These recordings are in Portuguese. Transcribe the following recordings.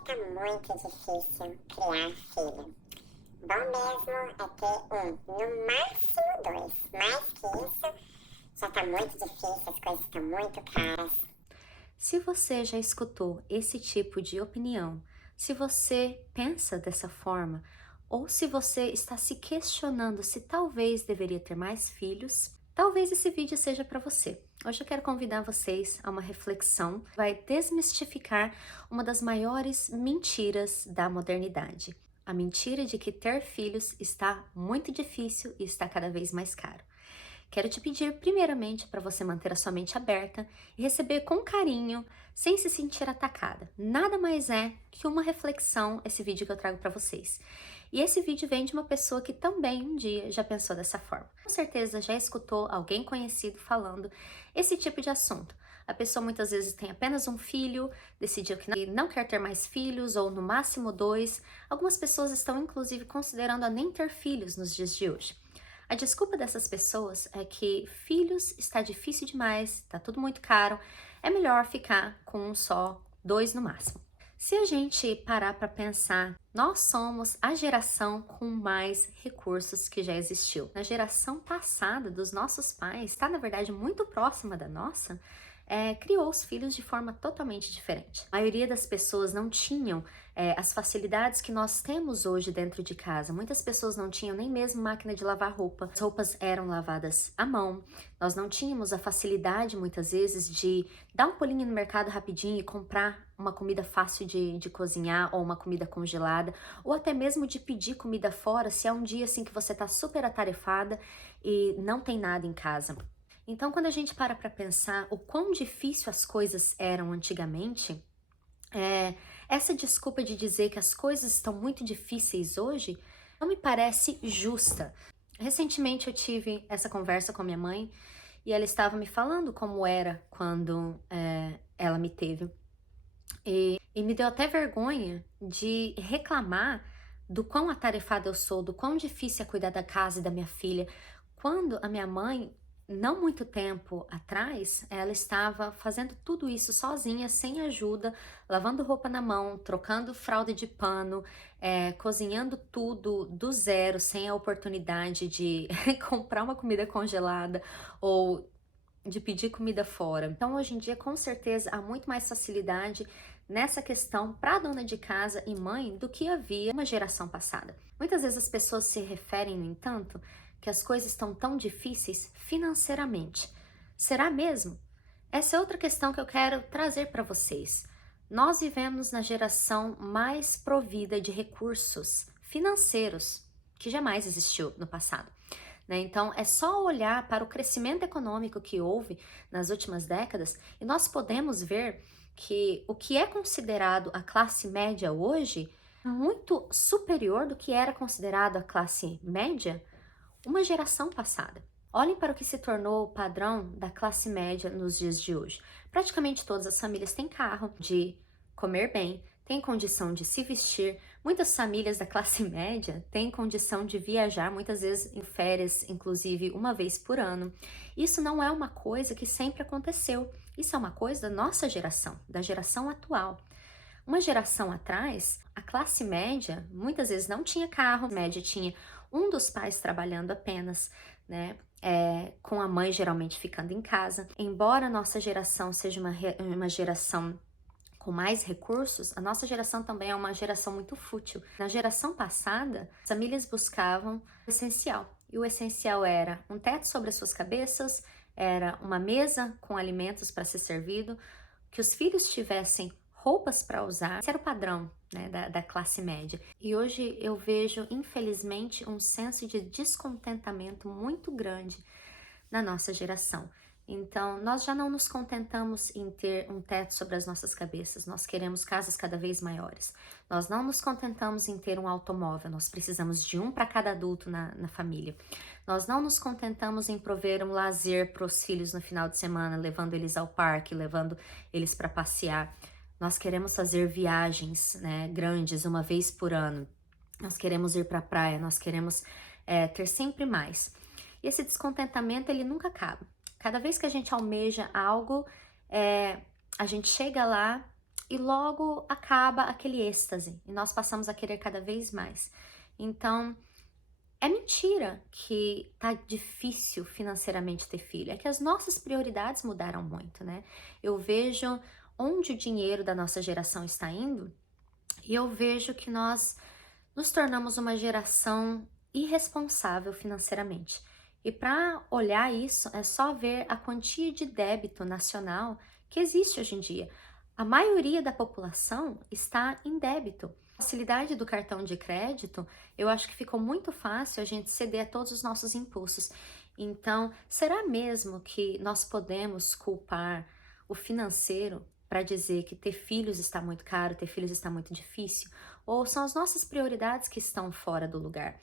tá muito difícil criar filho. Bom mesmo é ter no máximo dois. Mais que isso, já tá muito difícil, as coisas estão muito caras. Se você já escutou esse tipo de opinião, se você pensa dessa forma, ou se você está se questionando se talvez deveria ter mais filhos, talvez esse vídeo seja para você. Hoje eu quero convidar vocês a uma reflexão que vai desmistificar uma das maiores mentiras da modernidade. A mentira de que ter filhos está muito difícil e está cada vez mais caro. Quero te pedir primeiramente para você manter a sua mente aberta e receber com carinho, sem se sentir atacada. Nada mais é que uma reflexão esse vídeo que eu trago para vocês. E esse vídeo vem de uma pessoa que também um dia já pensou dessa forma. Com certeza já escutou alguém conhecido falando esse tipo de assunto. A pessoa muitas vezes tem apenas um filho, decidiu que não quer ter mais filhos ou no máximo dois. Algumas pessoas estão inclusive considerando a nem ter filhos nos dias de hoje. A desculpa dessas pessoas é que filhos está difícil demais, está tudo muito caro, é melhor ficar com um só, dois no máximo. Se a gente parar para pensar, nós somos a geração com mais recursos que já existiu. Na geração passada dos nossos pais, está na verdade muito próxima da nossa, criou os filhos de forma totalmente diferente. A maioria das pessoas não tinham as facilidades que nós temos hoje dentro de casa. Muitas pessoas não tinham nem mesmo máquina de lavar roupa. As roupas eram lavadas à mão. Nós não tínhamos a facilidade, muitas vezes, de dar um pulinho no mercado rapidinho e comprar uma comida fácil de cozinhar ou uma comida congelada, ou até mesmo de pedir comida fora se é um dia assim que você está super atarefada e não tem nada em casa. Então, quando a gente para pensar o quão difícil as coisas eram antigamente, essa desculpa de dizer que as coisas estão muito difíceis hoje não me parece justa. Recentemente eu tive essa conversa com a minha mãe e ela estava me falando como era quando ela me teve. E me deu até vergonha de reclamar do quão atarefada eu sou, do quão difícil é cuidar da casa e da minha filha, quando a minha mãe, não muito tempo atrás, ela estava fazendo tudo isso sozinha, sem ajuda, lavando roupa na mão, trocando fralda de pano, cozinhando tudo do zero, sem a oportunidade de comprar uma comida congelada ou de pedir comida fora. Então, hoje em dia, com certeza, há muito mais facilidade nessa questão para a dona de casa e mãe do que havia uma geração passada. Muitas vezes as pessoas se referem, no entanto, que as coisas estão tão difíceis financeiramente. Será mesmo? Essa é outra questão que eu quero trazer para vocês. Nós vivemos na geração mais provida de recursos financeiros que jamais existiu no passado. Então, é só olhar para o crescimento econômico que houve nas últimas décadas e nós podemos ver que o que é considerado a classe média hoje é muito superior do que era considerado a classe média uma geração passada. Olhem para o que se tornou o padrão da classe média nos dias de hoje. Praticamente todas as famílias têm carro, de comer bem, têm condição de se vestir. Muitas famílias da classe média têm condição de viajar, muitas vezes em férias, inclusive uma vez por ano. Isso não é uma coisa que sempre aconteceu. Isso é uma coisa da nossa geração, da geração atual. Uma geração atrás, a classe média muitas vezes não tinha carro, a média tinha um dos pais trabalhando apenas, né? Com a mãe geralmente ficando em casa. Embora a nossa geração seja uma geração com mais recursos, a nossa geração também é uma geração muito fútil. Na geração passada, as famílias buscavam o essencial. E o essencial era um teto sobre as suas cabeças, era uma mesa com alimentos para ser servido, que os filhos tivessem roupas para usar. Esse era o padrão, né, da classe média. E hoje eu vejo, infelizmente, um senso de descontentamento muito grande na nossa geração. Então, nós já não nos contentamos em ter um teto sobre as nossas cabeças, nós queremos casas cada vez maiores. Nós não nos contentamos em ter um automóvel, nós precisamos de um para cada adulto na família. Nós não nos contentamos em prover um lazer para os filhos no final de semana, levando eles ao parque, levando eles para passear. Nós queremos fazer viagens, né, grandes uma vez por ano. Nós queremos ir para a praia, nós queremos ter sempre mais. E esse descontentamento, ele nunca acaba. Cada vez que a gente almeja algo, a gente chega lá e logo acaba aquele êxtase e nós passamos a querer cada vez mais. Então, é mentira que tá difícil financeiramente ter filho, é que as nossas prioridades mudaram muito, né? Eu vejo onde o dinheiro da nossa geração está indo e eu vejo que nós nos tornamos uma geração irresponsável financeiramente. E para olhar isso, é só ver a quantia de débito nacional que existe hoje em dia. A maioria da população está em débito. A facilidade do cartão de crédito, eu acho que ficou muito fácil a gente ceder a todos os nossos impulsos. Então, será mesmo que nós podemos culpar o financeiro para dizer que ter filhos está muito caro, ter filhos está muito difícil? Ou são as nossas prioridades que estão fora do lugar?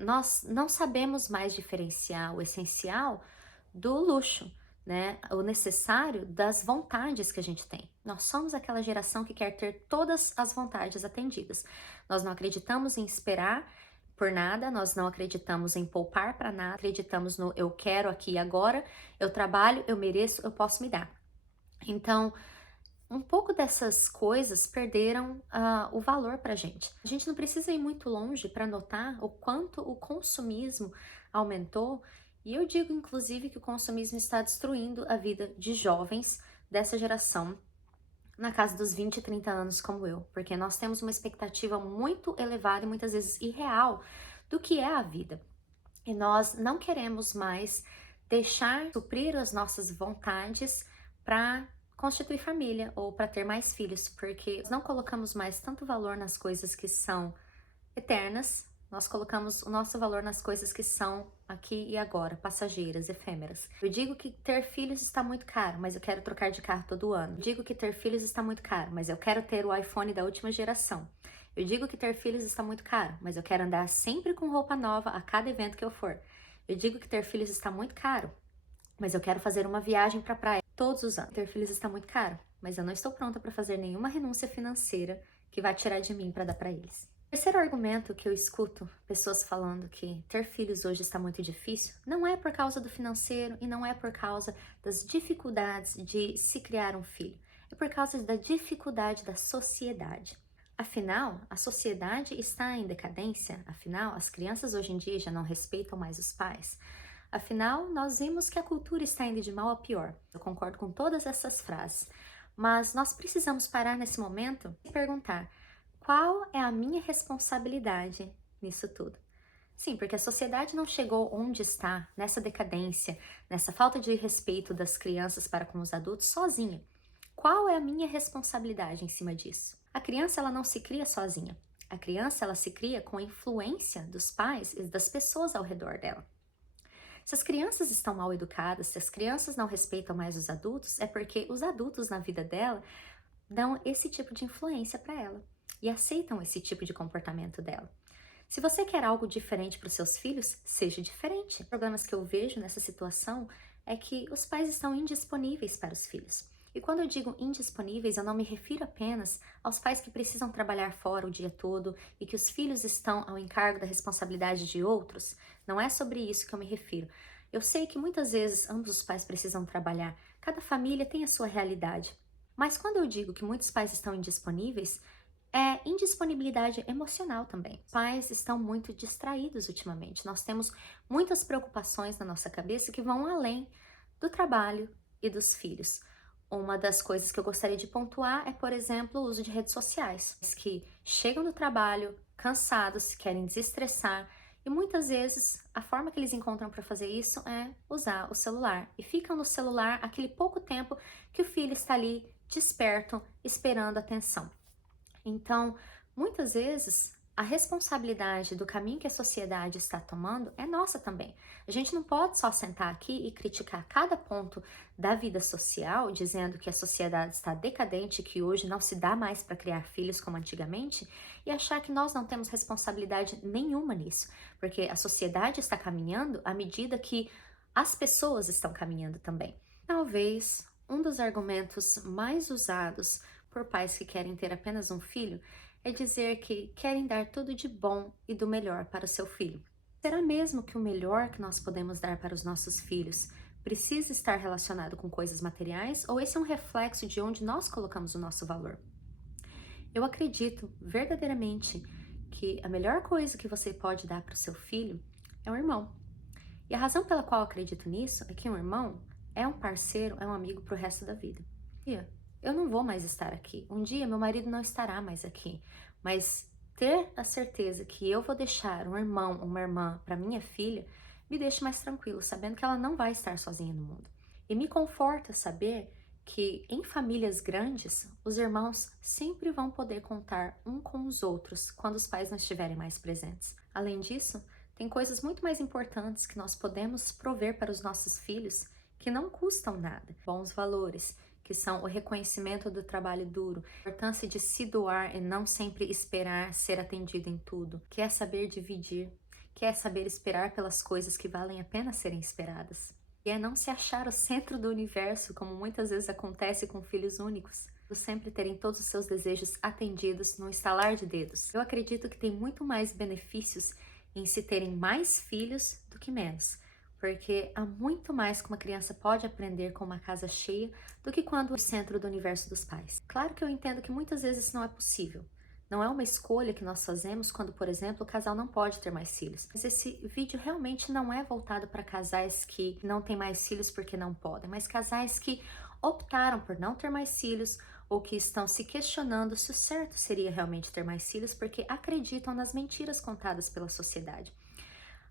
Nós não sabemos mais diferenciar o essencial do luxo, né? O necessário das vontades que a gente tem. Nós somos aquela geração que quer ter todas as vontades atendidas. Nós não acreditamos em esperar por nada, nós não acreditamos em poupar para nada, acreditamos no eu quero aqui e agora, eu trabalho, eu mereço, eu posso me dar. Então, um pouco dessas coisas perderam o valor para a gente. A gente não precisa ir muito longe para notar o quanto o consumismo aumentou, e eu digo inclusive que o consumismo está destruindo a vida de jovens dessa geração na casa dos 20 e 30 anos como eu, porque nós temos uma expectativa muito elevada e muitas vezes irreal do que é a vida. E nós não queremos mais deixar suprir as nossas vontades para constituir família ou para ter mais filhos, porque nós não colocamos mais tanto valor nas coisas que são eternas, nós colocamos o nosso valor nas coisas que são aqui e agora, passageiras, efêmeras. Eu digo que ter filhos está muito caro, mas eu quero trocar de carro todo ano. Eu digo que ter filhos está muito caro, mas eu quero ter o iPhone da última geração. Eu digo que ter filhos está muito caro, mas eu quero andar sempre com roupa nova a cada evento que eu for. Eu digo que ter filhos está muito caro, mas eu quero fazer uma viagem para a praia todos os anos. Ter filhos está muito caro, mas eu não estou pronta para fazer nenhuma renúncia financeira que vai tirar de mim para dar para eles. O terceiro argumento que eu escuto pessoas falando que ter filhos hoje está muito difícil não é por causa do financeiro e não é por causa das dificuldades de se criar um filho. É por causa da dificuldade da sociedade. Afinal, a sociedade está em decadência. Afinal, as crianças hoje em dia já não respeitam mais os pais. Afinal, nós vimos que a cultura está indo de mal a pior. Eu concordo com todas essas frases, mas nós precisamos parar nesse momento e perguntar: qual é a minha responsabilidade nisso tudo? Sim, porque a sociedade não chegou onde está, nessa decadência, nessa falta de respeito das crianças para com os adultos, sozinha. Qual é a minha responsabilidade em cima disso? A criança, ela não se cria sozinha. A criança, ela se cria com a influência dos pais e das pessoas ao redor dela. Se as crianças estão mal educadas, se as crianças não respeitam mais os adultos, é porque os adultos na vida dela dão esse tipo de influência para ela e aceitam esse tipo de comportamento dela. Se você quer algo diferente para os seus filhos, seja diferente. Os problemas que eu vejo nessa situação é que os pais estão indisponíveis para os filhos. E quando eu digo indisponíveis, eu não me refiro apenas aos pais que precisam trabalhar fora o dia todo e que os filhos estão ao encargo da responsabilidade de outros. Não é sobre isso que eu me refiro. Eu sei que muitas vezes ambos os pais precisam trabalhar, cada família tem a sua realidade. Mas quando eu digo que muitos pais estão indisponíveis, é indisponibilidade emocional também. Os pais estão muito distraídos ultimamente. Nós temos muitas preocupações na nossa cabeça que vão além do trabalho e dos filhos. Uma das coisas que eu gostaria de pontuar é, por exemplo, o uso de redes sociais, que chegam do trabalho cansados, querem desestressar e muitas vezes a forma que eles encontram para fazer isso é usar o celular e ficam no celular aquele pouco tempo que o filho está ali desperto, esperando atenção. Então, muitas vezes, a responsabilidade do caminho que a sociedade está tomando é nossa também. A gente não pode só sentar aqui e criticar cada ponto da vida social, dizendo que a sociedade está decadente, que hoje não se dá mais para criar filhos como antigamente, e achar que nós não temos responsabilidade nenhuma nisso, porque a sociedade está caminhando à medida que as pessoas estão caminhando também. Talvez um dos argumentos mais usados por pais que querem ter apenas um filho é dizer que querem dar tudo de bom e do melhor para o seu filho. Será mesmo que o melhor que nós podemos dar para os nossos filhos precisa estar relacionado com coisas materiais ou esse é um reflexo de onde nós colocamos o nosso valor? Eu acredito verdadeiramente que a melhor coisa que você pode dar para o seu filho é um irmão. E a razão pela qual eu acredito nisso é que um irmão é um parceiro, é um amigo para o resto da vida. E eu não vou mais estar aqui. Um dia meu marido não estará mais aqui. Mas ter a certeza que eu vou deixar um irmão, uma irmã para minha filha, me deixa mais tranquilo, sabendo que ela não vai estar sozinha no mundo. E me conforta saber que em famílias grandes, os irmãos sempre vão poder contar um com os outros quando os pais não estiverem mais presentes. Além disso, tem coisas muito mais importantes que nós podemos prover para os nossos filhos que não custam nada. Bons valores, que são o reconhecimento do trabalho duro, a importância de se doar e não sempre esperar ser atendido em tudo, que é saber dividir, que é saber esperar pelas coisas que valem a pena serem esperadas. E é não se achar o centro do universo, como muitas vezes acontece com filhos únicos, sempre terem todos os seus desejos atendidos no estalar de dedos. Eu acredito que tem muito mais benefícios em se terem mais filhos do que menos, porque há muito mais que uma criança pode aprender com uma casa cheia do que quando é o centro do universo dos pais. Claro que eu entendo que muitas vezes isso não é possível. Não é uma escolha que nós fazemos quando, por exemplo, o casal não pode ter mais filhos. Mas esse vídeo realmente não é voltado para casais que não têm mais filhos porque não podem, mas casais que optaram por não ter mais filhos ou que estão se questionando se o certo seria realmente ter mais filhos porque acreditam nas mentiras contadas pela sociedade.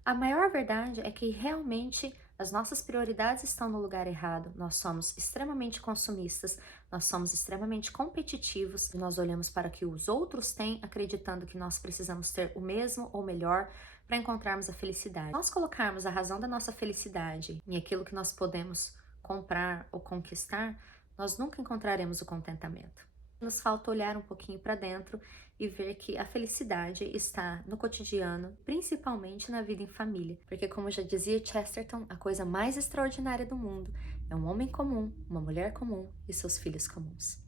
A maior verdade é que realmente as nossas prioridades estão no lugar errado. Nós somos extremamente consumistas, nós somos extremamente competitivos e nós olhamos para o que os outros têm, acreditando que nós precisamos ter o mesmo ou melhor para encontrarmos a felicidade. Se nós colocarmos a razão da nossa felicidade em aquilo que nós podemos comprar ou conquistar, nós nunca encontraremos o contentamento. Nos falta olhar um pouquinho para dentro e ver que a felicidade está no cotidiano, principalmente na vida em família. Porque, como já dizia Chesterton, a coisa mais extraordinária do mundo é um homem comum, uma mulher comum e seus filhos comuns.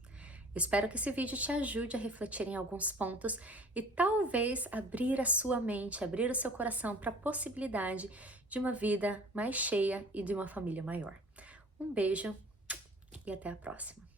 Espero que esse vídeo te ajude a refletir em alguns pontos e talvez abrir a sua mente, abrir o seu coração para a possibilidade de uma vida mais cheia e de uma família maior. Um beijo e até a próxima!